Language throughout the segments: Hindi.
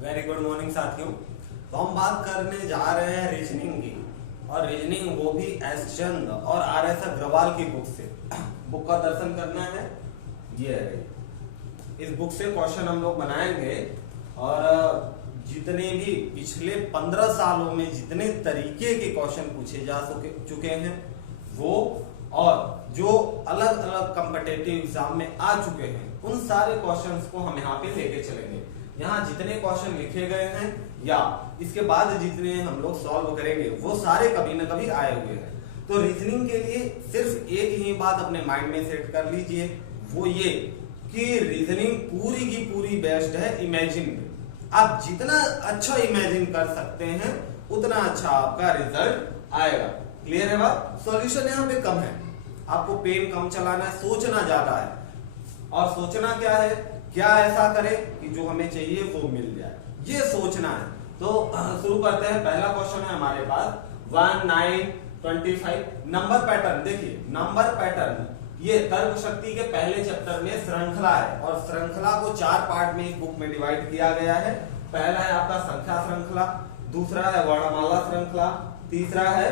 वेरी गुड मॉर्निंग साथियों। तो हम बात करने जा रहे हैं रीजनिंग की, और रीजनिंग वो भी एस चंद और आर एस अग्रवाल की बुक से। बुक का दर्शन करना है, ये है। इस बुक से क्वेश्चन हम लोग बनाएंगे, और जितने भी पिछले 15 सालों में जितने तरीके के क्वेश्चन पूछे जा चुके हैं वो, और जो अलग अलग कॉम्पिटिटिव एग्जाम में आ चुके हैं, उन सारे क्वेश्चंस को हम यहाँ पे लेके चलेंगे। यहाँ जितने क्वेश्चन लिखे गए हैं या इसके बाद जितने हम लोग सॉल्व करेंगे वो सारे कभी ना कभी आए हुए हैं। तो रीजनिंग के लिए सिर्फ एक ही बात अपने माइंड में सेट कर लीजिए, वो ये कि रीजनिंग पूरी की पूरी बेस्ड है इमेजिन पे। आप जितना अच्छा इमेजिन कर सकते हैं उतना अच्छा आपका रिजल्ट आएगा। क्लियर है बात? सॉल्यूशन यहाँ पे कम है, आपको पेन कम चलाना है, सोचना ज्यादा है। और सोचना क्या है, क्या ऐसा करें कि जो हमें चाहिए वो मिल जाए, ये सोचना है। तो शुरू करते हैं। पहला क्वेश्चन है हमारे पास 1925 नंबर पैटर्न। देखिए नंबर पैटर्न ये तर्क शक्ति के पहले चैप्टर में श्रृंखला है, और श्रृंखला को 4 पार्ट में इस बुक में डिवाइड किया गया है। पहला है आपका संख्या श्रृंखला, दूसरा है वर्णमाला श्रृंखला, तीसरा है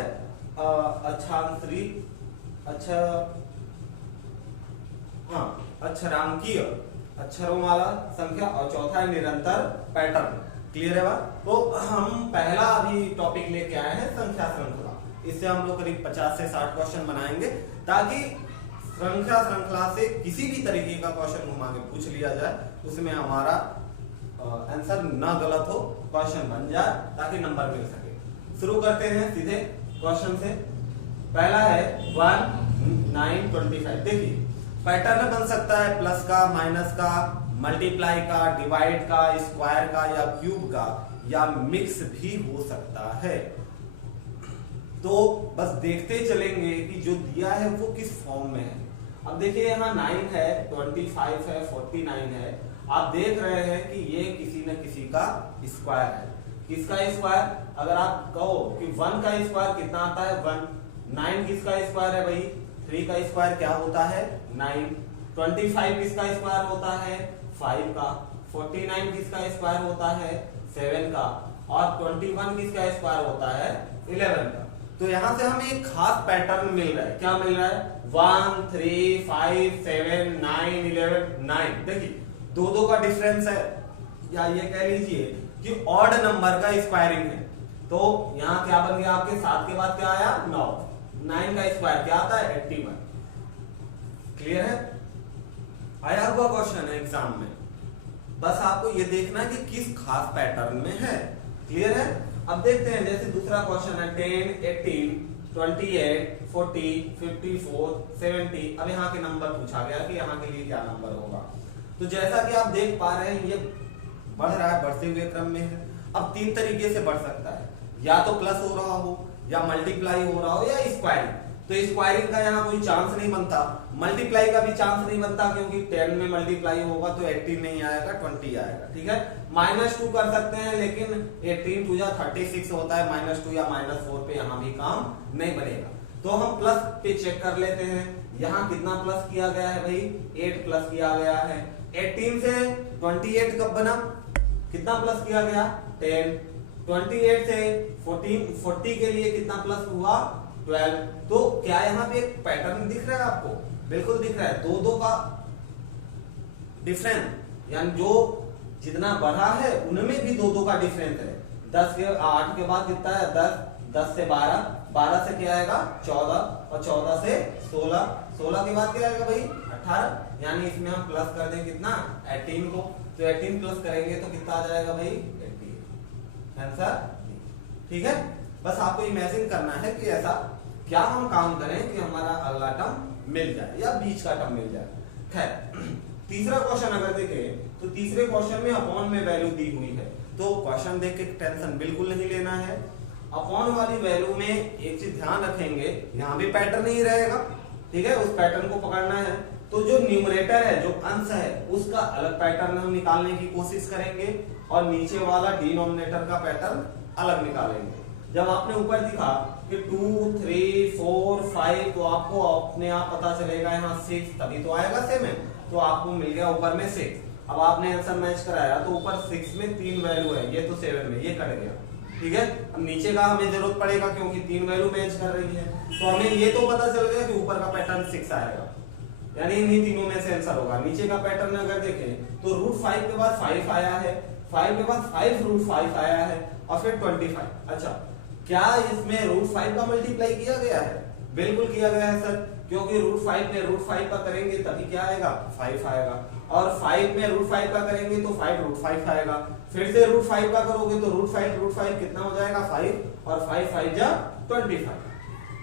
अक्षरांकीय अक्षरों संख्या, और चौथा है निरंतर पैटर्न। क्लियर है बात? तो हम पहला अभी टॉपिक लेके आए हैं संख्या श्रृंखला। इससे हम लोग करीब 50 से 60 क्वेश्चन बनाएंगे, ताकि श्रृंखला से किसी भी तरीके का क्वेश्चन घुमा के पूछ लिया जाए, उसमें हमारा आंसर ना गलत हो, क्वेश्चन बन जाए, ताकि नंबर मिल सके। शुरू करते हैं सीधे क्वेश्चन से। पहला है 1925। देखिए पैटर्न बन सकता है प्लस का, माइनस का, मल्टीप्लाई का, डिवाइड का, स्क्वायर का या क्यूब का, या मिक्स भी हो सकता है। तो बस देखते चलेंगे कि जो दिया है वो किस फॉर्म में है। अब देखिए यहाँ 9 है, 25 है, 49 है। आप देख रहे हैं कि ये किसी न किसी का स्क्वायर है। किसका स्क्वायर? अगर आप कहो कि 1 का स्क्वायर कितना आता है 1, 9 किसका स्क्वायर है भाई 3 का स्क्वायर क्या होता है 9, 25 किसका स्क्वायर होता है 5 का, 49 किसका स्क्वायर होता है 7 का, और 21 किसका स्क्वायर होता है 11 का। तो यहां से हमें एक खास पैटर्न मिल रहा है। क्या मिल रहा है? 1 3 5 7 9 11 9। देखिए दो का डिफरेंस है, या ये कह लीजिए कि ऑड नंबर का स्क्वायरिंग है। तो यहाँ क्या बन गया आपके 7 के बाद क्या आया 9, 9 का स्क्वायर क्या आता है 81। क्लियर है? आया हुआ क्वेश्चन है एग्जाम में, बस आपको ये देखना है कि किस खास पैटर्न में है। क्लियर है? अब देखते हैं, जैसे दूसरा क्वेश्चन है 10 18 28 40 54 70। अब यहाँ के नंबर पूछा गया कि यहाँ के लिए क्या नंबर होगा। तो जैसा कि आप देख पा रहे हैं ये बढ़ रहा है, बढ़ते हुए क्रम में है। अब 3 तरीके से बढ़ सकता है, या तो प्लस हो रहा हो, या मल्टीप्लाई हो रहा हो, या स्क्वायरिंग। तो स्क्वायरिंग का यहाँ कोई चांस नहीं बनता, मल्टीप्लाई का भी चांस नहीं बनता, क्योंकि 10 में मल्टीप्लाई होगा तो 18 नहीं आएगा 20 आएगा। ठीक है, -2 कर सकते हैं, लेकिन 18 2 जा 36 होता है, -2 या -4 पे यहाँ भी काम नहीं बनेगा। तो हम प्लस पे चेक कर लेते हैं। यहाँ कितना प्लस किया गया है भाई 8 प्लस किया गया है। 18 से 28 कब बना, कितना प्लस किया गया 10। 28 से 40 के लिए कितना प्लस हुआ 12। तो क्या यहाँ पे एक पैटर्न दिख रहा है आपको? बिल्कुल दिख रहा है, दो का डिफरेंस, यानी जो जितना बढ़ा है उनमें भी दो का डिफरेंस है। 10 के 8 के बाद कितना है 10, 10 से 12, 12 से क्या आएगा 14, और 14 से 16, 16 के बाद क्या आएगा भाई 18। यानी इसमें हम प्लस कर दें कितना 18 को, तो 18 प्लस करेंगे तो कितना आ जाएगा भाई 88। आंसर ठीक है। बस आपको इमेजिन करना है कि ऐसा क्या हम काम करें कि हमारा अगला टर्म मिल जाए या बीच का टर्म मिल जाए। खैर तीसरा क्वेश्चन अगर देखें तो तीसरे क्वेश्चन में अपॉन में वैल्यू दी हुई है। तो क्वेश्चन देख के टेंशन बिल्कुल नहीं लेना है। अपॉन वाली वैल्यू में एक चीज ध्यान रखेंगे, यहाँ भी पैटर्न ही रहेगा। ठीक है, उस पैटर्न को पकड़ना है। तो जो न्यूमरेटर है, जो अंश है, उसका अलग पैटर्न हम निकालने की कोशिश करेंगे, और नीचे वाला डिनोमिनेटर का पैटर्न अलग निकालेंगे। जब आपने ऊपर दिखा कि 2 3 4 5, तो आपको अपने आप पता चलेगा यहाँ 6, तभी तो आएगा 7, तो आपको मिल गया ऊपर में 6। अब आपने आंसर मैच कराया तो ऊपर 6 में 3 वैल्यू है, ये तो 7 में, ये कट गया, ठीक है। अब नीचे का हमें जरूरत पड़ेगा क्योंकि 3 वैल्यू मैच कर रही है, तो हमें ये तो पता चल गया कि ऊपर का पैटर्न 6 आएगा, यानी इन्हीं तीनों में से आंसर होगा। नीचे का पैटर्न अगर देखें तो √5 के बाद 5 आया है, 5 के बाद 5 √5 आया है और फिर 25। अच्छा, क्या इसमें √5 का मल्टीप्लाई किया गया है? बिल्कुल किया गया है सर, क्योंकि √5 में √5 का करेंगे तभी क्या आएगा, 5 आएगा, और 5 में √5 का करेंगे तो 5 √5 आएगा, फिर से √5 का करोगे तो √5 कितना हो जाएगा, 5, और 5 5 जा 25।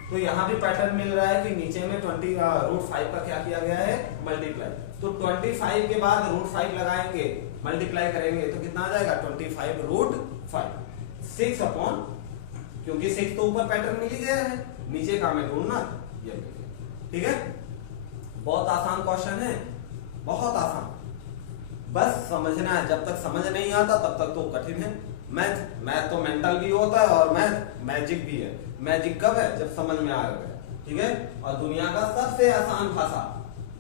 तो यहाँ भी पैटर्न मिल रहा है कि नीचे में √5 का क्या किया गया है, मल्टीप्लाई। तो 25 के बाद √5 लगाएंगे, मल्टीप्लाई करेंगे तो कितना आ जाएगा, 25 √5, 6 अपॉन, क्योंकि 6 तो ऊपर पैटर्न मिल ही गया है, नीचे का में ढूंढना, ये ठीक है। बहुत आसान क्वेश्चन है, बहुत आसान, बस समझना है। जब तक समझ नहीं आता तब तक तो कठिन है। मैथ तो मेंटल भी होता है और मैथ मैजिक भी है। मैजिक कब है, जब समझ में आ गया, ठीक है। और दुनिया का सबसे आसान भाषा,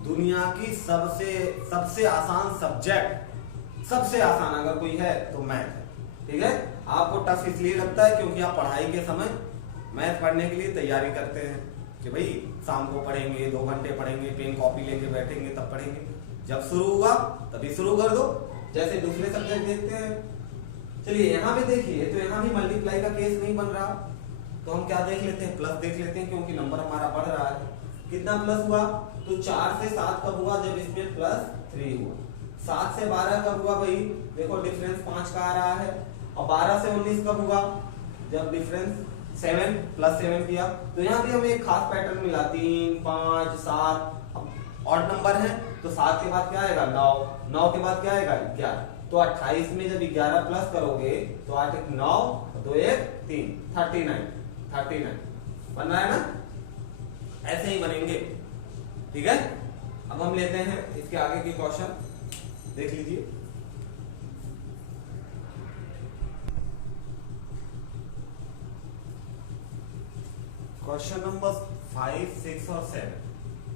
दुनिया की सबसे आसान सब्जेक्ट, सबसे आसान अगर कोई है तो मैथ है, ठीक है। आपको टफ इसलिए लगता है क्योंकि आप पढ़ाई के समय मैथ पढ़ने के लिए तैयारी करते हैं कि भाई शाम को पढ़ेंगे, 2 घंटे पढ़ेंगे, पेन कॉपी लेके बैठेंगे तब पढ़ेंगे। जब शुरू होगा तभी शुरू कर दो, जैसे दूसरे सब्जेक्ट देखते हैं। चलिए यहाँ पे देखिए, तो यहाँ भी मल्टीप्लाई का केस नहीं बन रहा, तो हम क्या देख लेते हैं, प्लस देख लेते हैं, क्योंकि नंबर हमारा बढ़ रहा है। कितना प्लस हुआ, तो 4 से 7 कब हुआ, जब इसमें +3 हुआ। 7 से 12 कब हुआ भाई, देखो डिफरेंस 5 का आ रहा है। और 12 से 19 कब हुआ, जब डिफरेंस 7 +7 किया। तो यहाँ भी हमें एक खास पैटर्न मिला, 3 5 7, ऑड नंबर है तो 7 के बाद क्या आएगा, 9, 9 के बाद क्या आएगा, 11। तो 28 में जब 11 प्लस करोगे तो 8 1 9, 2 1 3, 39 बन रहा है ना, ऐसे ही बनेंगे, ठीक है। अब हम लेते हैं इसके आगे के क्वेश्चन, देख लीजिए। क्वेश्चन नंबर 5 6 और 7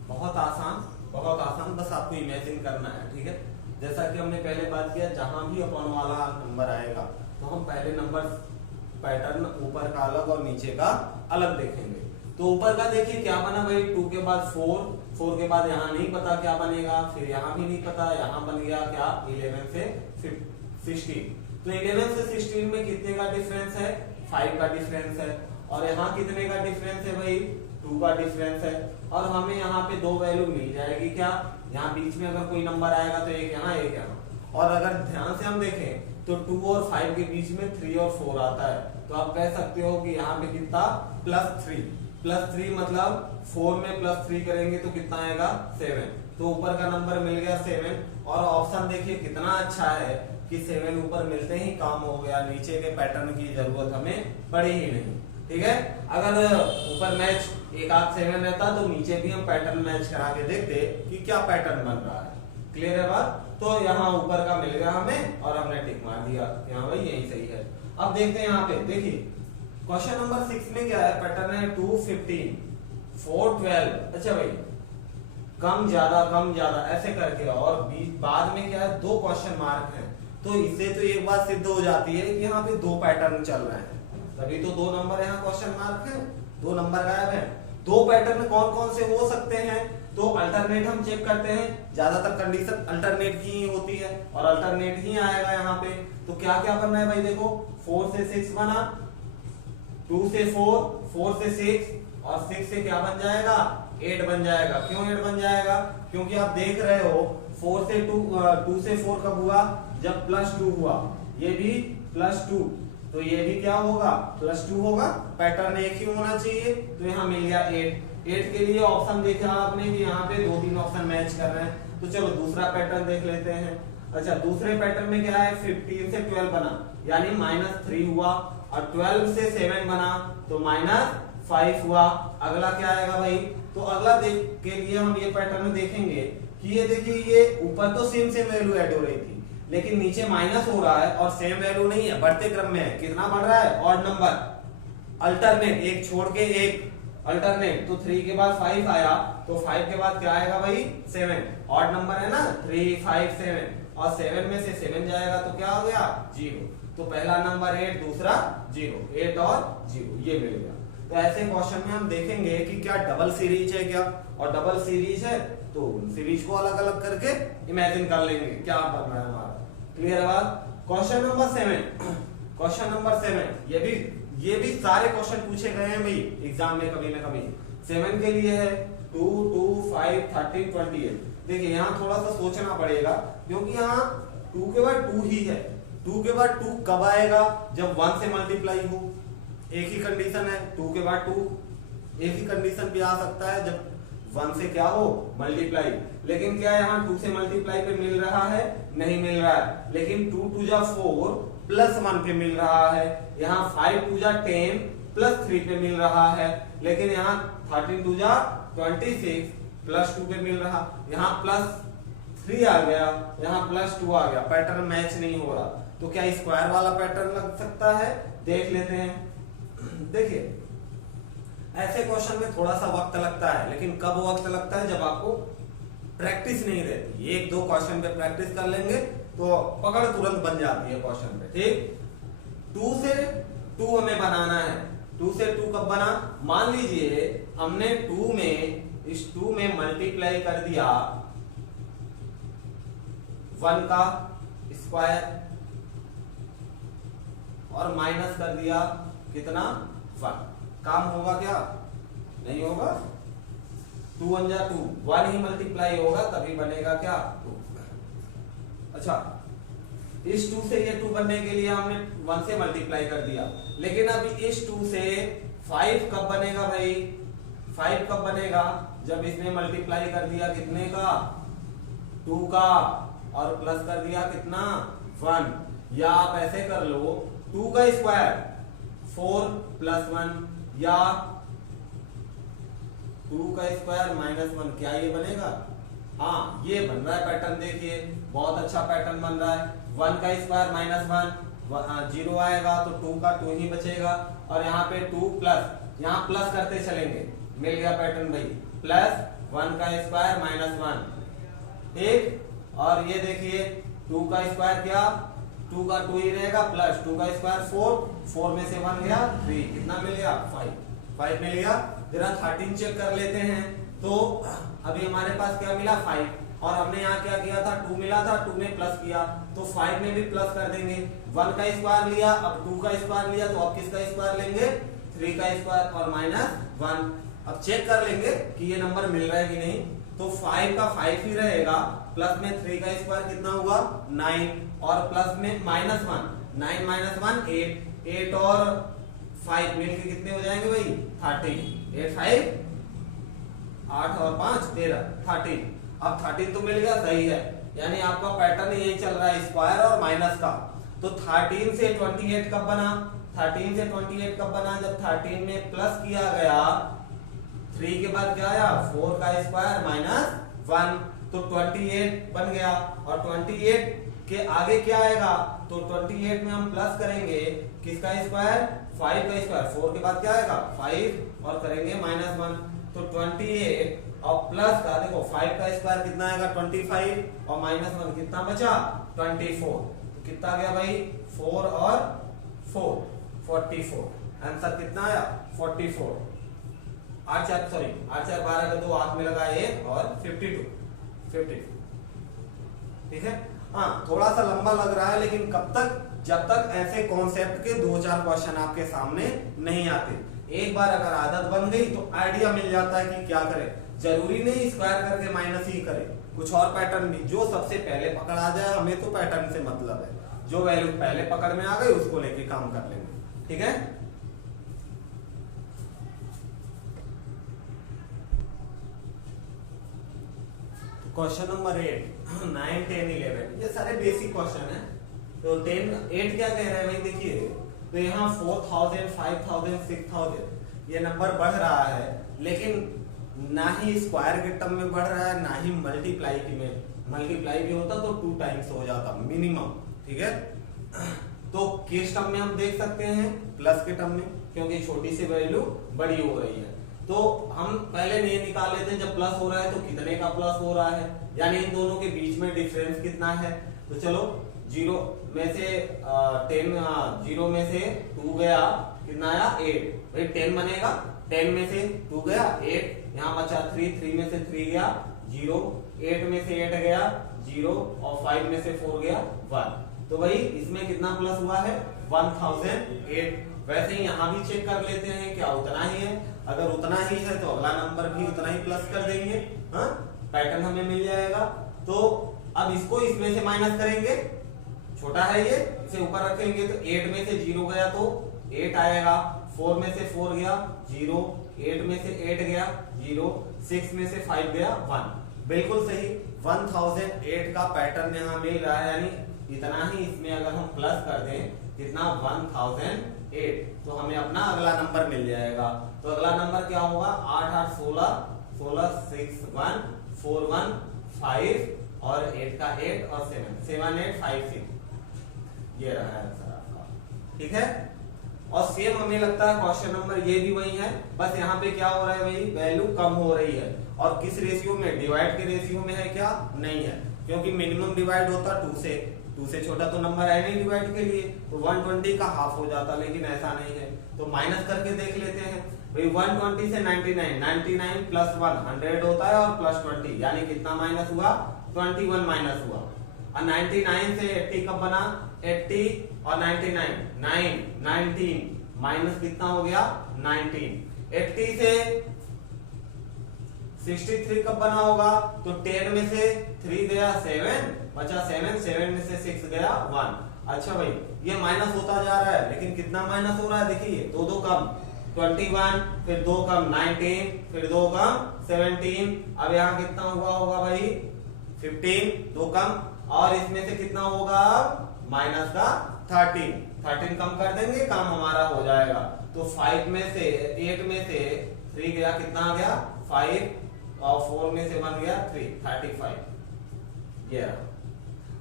बहुत आसान, बहुत आसान, बस आपको इमेजिन करना है, ठीक है। जैसा कि हमने पहले बात किया, जहां भी अपॉन वाला नंबर आएगा तो हम पहले नंबर पैटर्न ऊपर का अलग और नीचे का अलग देखेंगे। तो ऊपर का देखिए क्या बना भाई, 2 के बाद 4, 4 के बाद यहाँ नहीं पता क्या बनेगा, फिर यहाँ भी नहीं पता, यहाँ बन गया क्या, 11 से 16। तो 11 से 16 में कितने का डिफरेंस है, 5 का डिफरेंस है। और यहाँ कितने का डिफरेंस है भाई, 2 का डिफरेंस है। और हमें यहाँ पे 2 वैल्यू मिल जाएगी, क्या, यहाँ बीच में अगर कोई नंबर आएगा तो एक यहाँ एक यहाँ। और अगर ध्यान से हम देखें तो 2 और 5 के बीच में 3 और 4 आता है, तो आप कह सकते हो कि यहाँ पे कितना, +3 मतलब 4 में +3 करेंगे तो कितना आएगा, 7। तो ऊपर का नंबर मिल गया 7। और ऑप्शन देखिए कितना अच्छा है कि 7 ऊपर मिलते ही काम हो गया, नीचे के पैटर्न की जरूरत हमें पड़ी ही नहीं, ठीक है। अगर ऊपर मैच एक आध 7 रहता तो नीचे भी हम पैटर्न मैच करा के देखते कि क्या पैटर्न बन रहा है, क्लियर है बात। तो यहाँ ऊपर का मिल गया हमें और हमने टिक मार दिया, यहाँ भाई यही सही है। अब देखते हैं यहाँ पे, देखिए क्वेश्चन नंबर 6 में क्या है, पैटर्न है 2 15 4 12। अच्छा भाई, कम ज्यादा ऐसे करके, और बाद में क्या है, 2 क्वेश्चन मार्क है। तो इससे तो एक बात सिद्ध हो जाती है कि यहाँ पे 2 पैटर्न चल रहे हैं, तभी तो 2 नंबर यहाँ क्वेश्चन मार्क है, 2 नंबर गायब है। 2 पैटर्न कौन कौन से हो सकते हैं, तो अल्टरनेट हम चेक करते हैं, ज्यादातर कंडीशन अल्टरनेट की ही होती है और अल्टरनेट ही आएगा यहाँ पे। तो क्या क्या करना है भाई, देखो 4 से 6 बना, 2 से 4, 4 से 6 और 6 से क्या बन जाएगा, 8 बन जाएगा। क्यों 8 बन जाएगा, क्योंकि आप देख रहे हो 4 से 2 से 4 कब हुआ, जब +2 हुआ, ये भी +2, तो ये भी क्या होगा, +2 होगा। पैटर्न एक ही होना चाहिए, तो यहाँ मिल गया 8 के लिए ऑप्शन देखा आपने कि यहाँ पे 2-3 ऑप्शन मैच कर रहे हैं। तो चलो दूसरा पैटर्न देख लेते हैं। अच्छा, दूसरे पैटर्न में क्या है, 15 से 12 बना, यानी -3 हुआ, और 12 से 7 बना तो -5 हुआ। अगला क्या आएगा भाई, तो अगला देख के लिए हम ये पैटर्न देखेंगे कि ये देखिए, ये ऊपर तो सेम वैल्यू ऐड हो रही थी, लेकिन नीचे माइनस हो रहा है और सेम वैल्यू नहीं है, बढ़ते क्रम में है। कितना बढ़ रहा है, ऑड नंबर, अल्टरनेट, एक छोड़ के एक अल्टरनेट। तो 3 के बाद 5 आया, तो 5 के बाद क्या आएगा भाई, 7, ऑड नंबर है ना, 3 5 7। और 7 में से 7 जाएगा तो क्या हो गया 0। तो पहला नंबर 8, दूसरा 0, 8 और 0 ये मिल गया। तो ऐसे क्वेश्चन में हम देखेंगे कि क्या डबल सीरीज है क्या, और डबल सीरीज है तो सीरीज को अलग अलग करके इमेजिन कर लेंगे क्या बनना है हमारा। क्लियर है बात। क्वेश्चन नंबर 7, क्वेश्चन नंबर 7 ये भी सारे क्वेश्चन पूछे गए हैं भाई एग्जाम में कभी ना कभी। 7 के लिए है 2, 2, 5, 13, 28। देखिए यहाँ थोड़ा सा सोचना पड़ेगा क्योंकि यहाँ 2 के बाद 2 ही है। 2 के बाद 2 कब आएगा, जब 1 से मल्टीप्लाई हो। एक ही कंडीशन है 2 के बाद 2, एक ही कंडीशन पे आ सकता है जब 1 से क्या हो मल्टीप्लाई। लेकिन क्या यहाँ 2 से मल्टीप्लाई पे मिल रहा है, नहीं मिल रहा है। लेकिन 2 2 जा 4 प्लस 1 पे मिल रहा है। यहाँ 5 2 जा 10 प्लस 3 पे मिल रहा है। लेकिन यहाँ 13 2 जा 26 प्लस 2 पे मिल रहा। यहाँ प्लस 3 आ गया, यहाँ प्लस 2 आ गया। पैटर्न मैच नहीं हो रहा, तो क्या स्क्वायर वाला पैटर्न लग सकता है, देख लेते हैं। देखिए ऐसे क्वेश्चन में थोड़ा सा वक्त लगता है, लेकिन कब वक्त लगता है, जब आपको प्रैक्टिस नहीं रहती। 1-2 क्वेश्चन पे प्रैक्टिस कर लेंगे तो पकड़ तुरंत बन जाती है क्वेश्चन पे। ठीक, 2 से 2 हमें बनाना है। 2 से 2 कब बना, मान लीजिए हमने 2 में इस 2 में मल्टीप्लाई कर दिया 1 का स्क्वायर और माइनस कर दिया कितना 1। काम होगा क्या, नहीं होगा। 2 1 जा 2, 1 ही मल्टीप्लाई होगा तभी बनेगा क्या 2। अच्छा, इस 2 से ये 2 बनने के लिए हमने 1 से मल्टीप्लाई कर दिया। लेकिन अब इस 2 से 5 कब बनेगा भाई, 5 कब बनेगा, जब इसने मल्टीप्लाई कर दिया कितने का 2 का और प्लस कर दिया कितना 1। या आप ऐसे कर लो 2 का स्क्वायर 4 प्लस 1, या 2 का स्क्वायर माइनस 1। क्या ये बनेगा, हाँ ये बन रहा है पैटर्न। देखिए बहुत अच्छा पैटर्न बन रहा है। 1 का स्क्वायर माइनस 1 0 आएगा तो 2 का 2 ही बचेगा। और यहाँ पे 2 प्लस, यहाँ प्लस करते चलेंगे, मिल गया पैटर्न भाई। प्लस 1 का स्क्वायर माइनस 1, ठीक। और ये देखिए 2 का स्क्वायर क्या 2 का 2 ही रहेगा, प्लस 2 का स्क्वायर 4 में से 1 गया 3, कितना मिल गया 5 मिल गया। जरा 13 चेक कर लेते हैं। तो अभी हमारे पास क्या मिला 5, और हमने यहाँ क्या किया था 2 मिला था, 2 में प्लस किया तो 5 में भी प्लस कर देंगे। 1 का स्क्वायर लिया, अब 2 का स्क्वायर लिया, तो अब किसका स्क्वायर लेंगे 3 का स्क्वायर और माइनस 1। अब चेक कर लेंगे कि ये नंबर मिल रहा है कि नहीं। तो 5 का 5 ही रहेगा, प्लस में 3 का स्क्वायर कितना हुआ 9, और प्लस में माइनस 1, 9 माइनस 1 8, 8 और 5 मिलके कितने हो जाएंगे भाई 13। 8 5 8 और 5 13, 13। अब 13 तो मिल गया, सही है। यानी आपका पैटर्न यही चल रहा है स्क्वायर और माइनस का। तो 13 से 28 कब बना, 13 से 28 कब बना, जब 13 में प्लस किया गया 3 के बाद क्या आया 4 का स्क्वायर माइनस 1, तो 28 बन गया। और 28 के आगे क्या आएगा, तो 28 में हम प्लस करेंगे किसका स्क्वायर 5 का स्क्वायर, 4 के बाद क्या आएगा 5 और करेंगे माइनस 1। तो 28 और प्लस का देखो 5 का स्क्वायर कितना आएगा 25 और माइनस 1 कितना बचा 24। तो कितना गया भाई 4 और 4 44। आंसर कितना आया 44। 8 4 12 का 2 हाथ में लगा 1 और 52। ठीक है। हाँ थोड़ा सा लंबा लग रहा है, लेकिन कब तक, जब तक ऐसे कॉन्सेप्ट के 2-4 क्वेश्चन आपके सामने नहीं आते। एक बार अगर आदत बन गई तो आइडिया मिल जाता है कि क्या करें। जरूरी नहीं स्क्वायर करके माइनस ही करें, कुछ और पैटर्न भी, जो सबसे पहले पकड़ आ जाए। हमें तो पैटर्न से मतलब है, जो वैल्यू पहले पकड़ में आ गई उसको लेके काम कर लेंगे। ठीक है। क्वेश्चन नंबर 8, 9, 10, 11 ये सारे बेसिक क्वेश्चन है। तो 8 क्या कह रहे हैं भाई, देखिए तो यहाँ 4000, 5000, 6000 ये नंबर बढ़ रहा है, लेकिन ना ही स्क्वायर के टर्म में बढ़ रहा है ना ही मल्टीप्लाई की में। मल्टीप्लाई भी होता तो 2 टाइम्स हो जाता मिनिमम। ठीक है। तो किस टर्म में हम देख सकते हैं, प्लस के टर्म में, क्योंकि छोटी सी वैल्यू बड़ी हो रही है। तो हम पहले ये निकाल लेते हैं जब प्लस हो रहा है तो कितने का प्लस हो रहा है, यानी इन दोनों के बीच में डिफरेंस कितना है। तो चलो जीरो में से 10 जीरो में से 2 गया, कितना आया 8, भाई 10 बनेगा, 10 में से 2 गया 8, यहाँ बचा 3, 3 में से 3 गया 0, 8 में से 8 गया 0 और 5 में से 4 गया 1। तो भाई इसमें कितना प्लस हुआ है 1008। वैसे ही यहाँ भी चेक कर लेते हैं क्या उतना ही है, अगर उतना ही है तो अगला नंबर भी उतना ही प्लस कर देंगे, हाँ पैटर्न हमें मिल जाएगा। तो अब इसको इसमें से माइनस करेंगे, छोटा है ये, इसे ऊपर रखेंगे तो 8 में से 0 गया तो 8 आएगा, 4 में से 4 गया 0, 8 में से 8 गया 0, 6 में से 5 गया 1। बिल्कुल सही, 1008 का पैटर्न यहाँ मिल रहा है, यानी इतना ही इसमें अगर हम प्लस कर दें कितना 1008 तो हमें अपना अगला नंबर मिल जाएगा। तो अगला नंबर क्या होगा 8 8 16 16 6 1 4 1 5 और 8 का 8 और 7 7 8 5 6, ये रहा है आंसर आपका, ठीक है। और सेम हमें लगता है क्वेश्चन नंबर ये भी वही है, बस यहाँ पे क्या हो रहा है भाई वैल्यू कम हो रही है, और किस रेशियो में, डिवाइड के रेशियो में है क्या, नहीं है, क्योंकि मिनिमम डिवाइड होता 2 से छोटा तो नंबर है नहीं डिवाइड के लिए, तो 120 का हाफ हो जाता, लेकिन ऐसा नहीं है। तो माइनस करके देख लेते हैं भाई, 120 से 99 प्लस 1 100 होता है और प्लस 20 यानी कितना माइनस हुआ 21 माइनस हुआ। और 99 से 80 कब बना 80 और 99 9 19 माइनस कितना हो गया 19। 80 से 63 कब बना होगा, तो 10 में से 3 गया 7 बचा 7, 7 में से 6 गया 1। अच्छा भाई ये माइनस होता जा रहा है, लेकिन कितना माइनस हो रहा है देखिए, 2 2 कम 21, फिर 2 कम 19, फिर 2 कम 17, अब यहाँ कितना हुआ होगा भाई 15, 2 कम, और इसमें से कितना होगा माइनस का 13 कम कर देंगे काम हमारा हो जाएगा। तो 5 में से 8 में से 3 गया, कितना आ गया 5 और 4 में से 1 गया 3 35। ये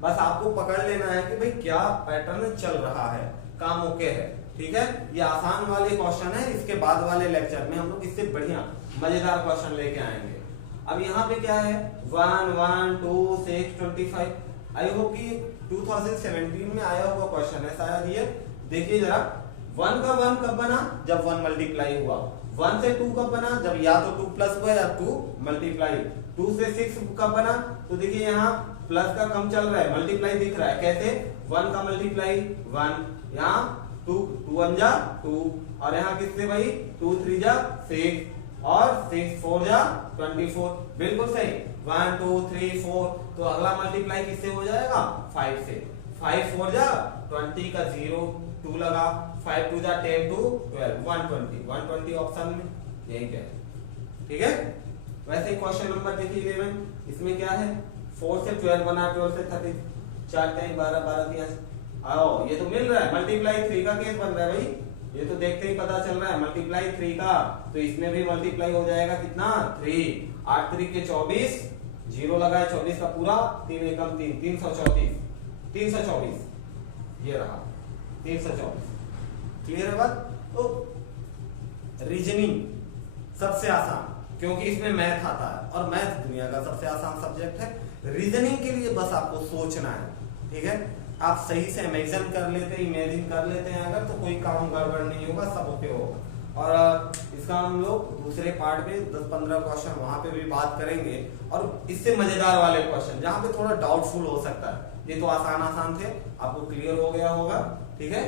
बस आपको पकड़ लेना है कि भाई क्या पैटर्न चल रहा है, काम ओके है, ठीक है। ये आसान वाले क्वेश्चन है, इसके बाद वाले लेक्चर में हम लोग इससे बढ़िया मजेदार क्वेश्चन लेके आएंगे। अब यहाँ पे क्या है 1 1 2 6 25, आई होप कि 2017 में आया हुआ क्वेश्चन है शायद ये, देखिए जरा 1 का 1 कब बना, जब 1 मल्टीप्लाई हुआ, 1 से 2 कब बना, जब या तो 2 प्लस हुआ या 2 मल्टीप्लाई, 2 से 6 कब बना, तो देखिए यहाँ प्लस का कम चल रहा है, मल्टीप्लाई दिख रहा है, कैसे 1 का मल्टीप्लाई 1, यहाँ 2 1 जा 2, और यहाँ किससे भाई 2 3 जा 6 और 6 4 जा 24, बिल्कुल सही 1 2 3 4। तो अगला मल्टीप्लाई किससे हो जाएगा 5 से, 5 4 जा 20 का 0 2 लगा, 5 2 जा 10 2 12 120 ऑप्शन में यही क्या है, ठीक है। वैसे क्वेश्चन नंबर देखिए 11, इसमें क्या है 4 से 12 बना, 12 से 30 4 3 12 12 3 आओ, ये तो मिल रहा है, मल्टीप्लाई 3 का केस बन रहा है भाई, ये तो देखते ही पता चल रहा है मल्टीप्लाई 3 का, तो इसमें भी मल्टीप्लाई हो जाएगा कितना 3, 8 3 के 24, 0 लगा है 24 का पूरा, 3 एकम 3 324, ये रहा 324, क्लियर है बात। तो रीजनिंग सबसे आसान, क्योंकि इसमें मैथ आता है और मैथ दुनिया का सबसे आसान सब्जेक्ट है। रीजनिंग के लिए बस आपको सोचना है, ठीक है। आप सही से इमेजिन कर लेते हैं अगर, तो कोई काम गड़बड़ नहीं होगा, सब ओके होगा। और इसका हम लोग दूसरे पार्ट में 10-15 क्वेश्चन वहां पे भी बात करेंगे, और इससे मजेदार वाले क्वेश्चन जहां पे थोड़ा डाउटफुल हो सकता है, ये तो आसान थे, आपको क्लियर हो गया होगा, ठीक है।